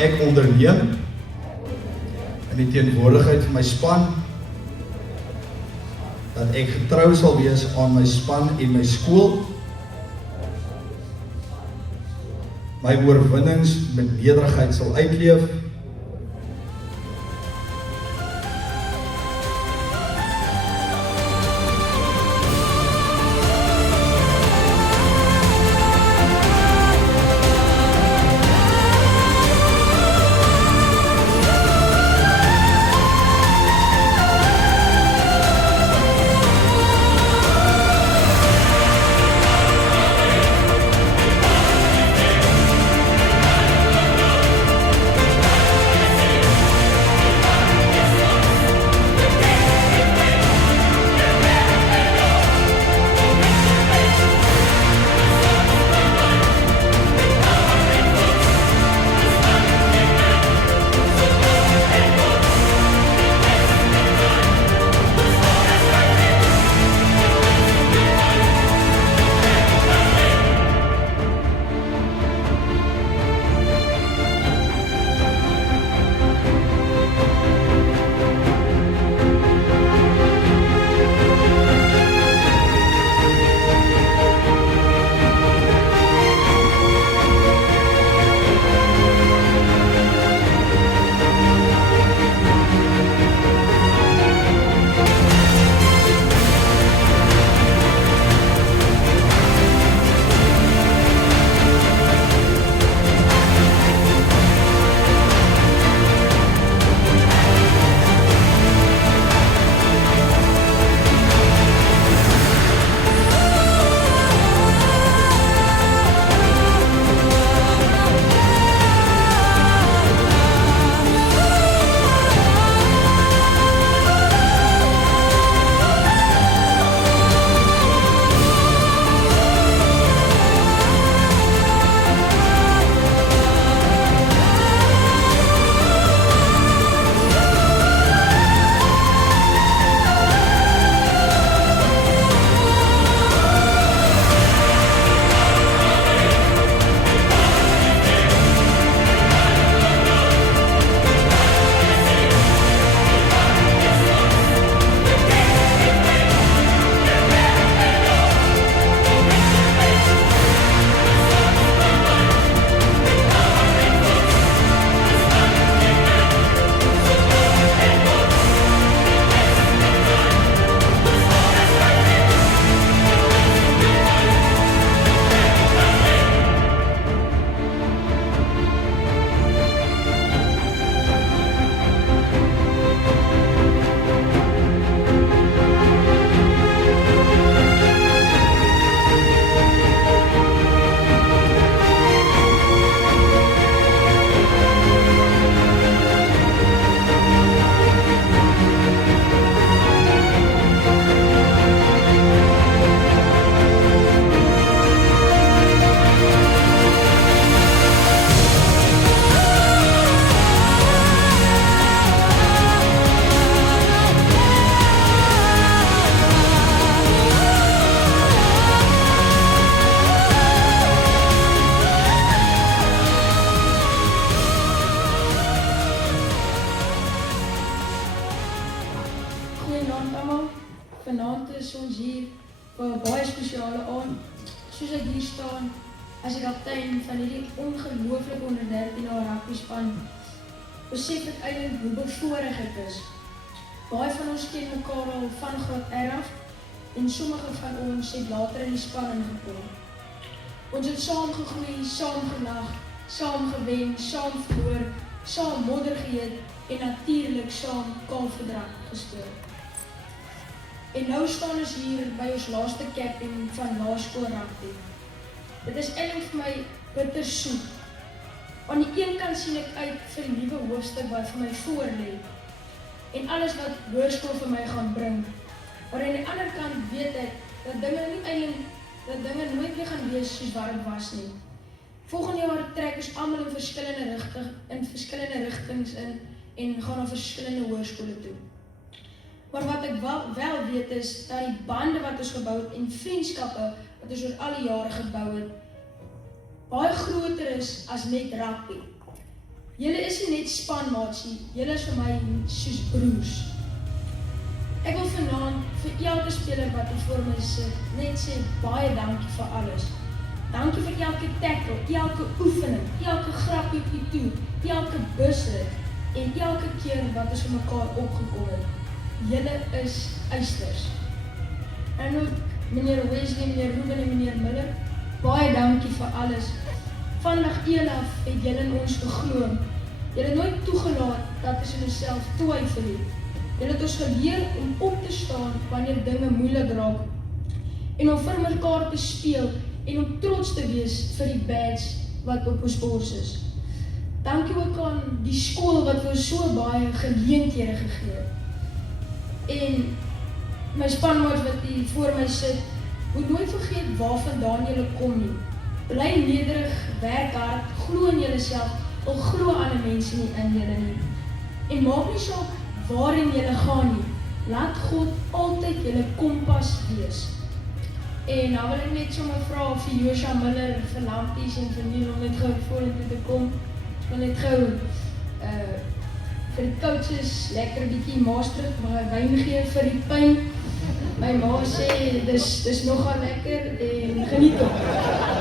ek onderneem in die teenwoordigheid van my span, dat ek getrou sal wees aan my span en my skool, my oorwinnings met nederigheid sal uitleef, Vanaand is ons hier vir 'n baie spesiale aand. Soos ek hier staan as die kaptein van hierdie ongelooflike onder 13 jaar rugby span, besef ek eintlik hoe bevoorreg ek is. Baie van ons ken mekaar al van graad R af en sommige van ons het later in die span ingekom. Ons het saam gegroei, saam gelag, saam gewen, saam verloor, saam modder geëet en natuurlik saam kalfgedrag gespeel. En nou staan ons hier by ons laaste captain van laerskool rugby. Dit is eintlik vir my bitter soet. Aan die een kant sien ek uit vir die nuwe hoofstuk wat vir my voor lê en alles wat hoërskool vir my gaan bring. Maar aan die ander kant weet ek dat dinge nooit weer gaan wees soos wat dit was nie. Volgende jaar trek ons almal in verskillende rigtings in en gaan na verskillende hoërskole toe. Maar wat ek wel weet is dat die bande wat ons gebou het en vriendskappe wat ons oor al die jare gebou het, baie groter is as net rugby. Julle is nie net spanmaats nie, julle is vir my soos broers. Ek wil vanaand vir elke speler wat hier voor my sit, net sê baie dankie vir alles. Dankie vir elke tackle, elke oefening, elke grapie op die toe, elke busrit en elke keer wat ons vir mekaar opgekom het. Julle is eisters. En ook meneer Wesley, meneer Ruben en meneer Miller, baie dankie vir alles. Van dag 1 af het julle in ons geglo. Julle het nooit toegelaat dat ons in onsself twyfel het. Julle het ons geleer om op te staan wanneer dinge moeilik raak en om vir mekaar te speel en om trots te wees vir die badge wat op ons bors is. Dankie ook aan die skool wat vir ons so baie geleenthede gegee het. En my spanmaats wat hier voor my sit, moet nooit vergeet waarvandaan julle kom nie. Bly nederig, werk hard, glo in julleself, al glo ander mense nie in julle nie. En maak nie saak waarin julle gaan nie. Laat God altyd julle kompas wees. En nou wil ek net sommer vra vir Joshua Miller, vir Lampies en vir Neil om net gou vorentoe te kom. Ek wil net gou vir die coaches lekker bietjie Maastricht, maar wyn gee vir die pyn. My ma sê, dis nogal lekker en geniet op.